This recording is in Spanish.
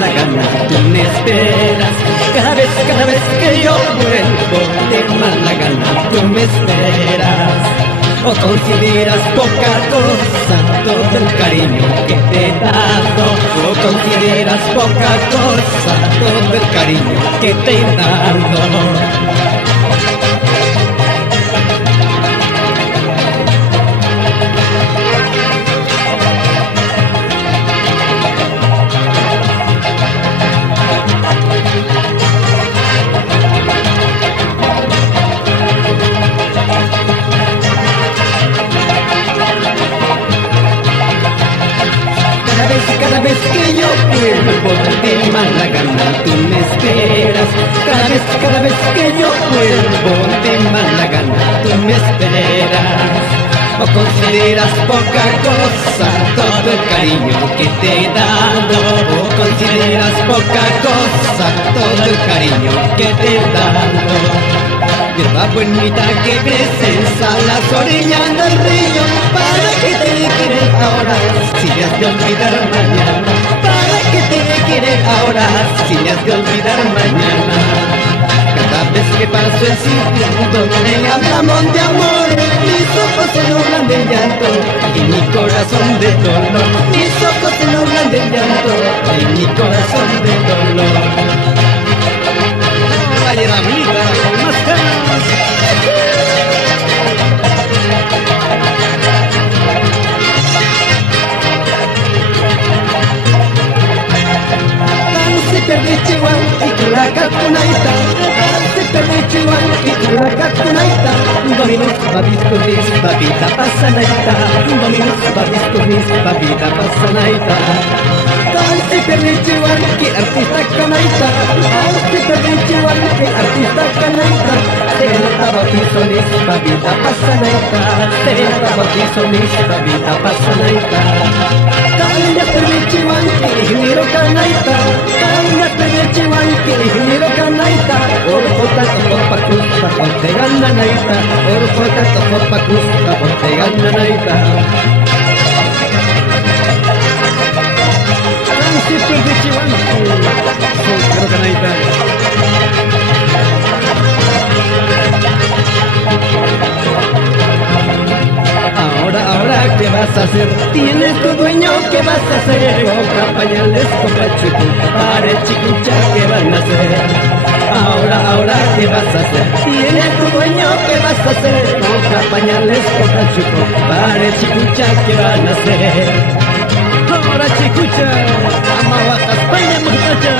mala gana tú me esperas. Cada vez que yo vuelvo de mala gana tú me esperas. O consideras poca cosa todo el cariño que te he dado. O consideras poca cosa todo el cariño que te he dado. Cada vez que yo vuelvo de mala gana tú me esperas. Cada vez que yo vuelvo de mala gana tú me esperas. O consideras poca cosa todo el cariño que te he dado. O consideras poca cosa todo el cariño que te he dado. Hierba buenita que creces a las orillas del río, ¿para que te quieres ahora si le has de olvidar mañana? ¿Para que te quieres ahora si le has de olvidar mañana? Cada vez que paso el sitio donde hablamos de amor, mis ojos se nublan de llanto y mi corazón de dolor. Mis ojos se nublan de llanto y mi corazón de dolor. Vaya la vida con más ganas. Se pierde Chihuahua y tu la cacunaita. Se pierde Chihuahua y tu la cacunaita. Dominus babis kuris babita pasanaita. Dominus babis kuris babita pasanaita. Se pierde Chihuahua que artista canaita. Se pierde Chihuahua que artista canaita. Se nota bautizonis babita pasanaita. Se nota bautizonis babita pasanaita. Calla pierde Chihuahua que ingeniero canaita. Ingeniero canaita, orjota topa kusta ponte gananaita, orjota topa kusta ponte gananaita. Transipos de Chihuahua, soltero canaita. Ahora, ¿qué vas a hacer? Tienes tu dueño, ¿qué vas a hacer? Compra pañales, compra chucu, pare chicucha, ¿qué van a hacer? Ahora, ¿qué vas a hacer? Tienes tu dueño, ¿qué vas a hacer? Compra pañales, compra chucu, pare chicucha, ¿qué van a hacer? Ahora chicucha, ama bajas, paña muchacha.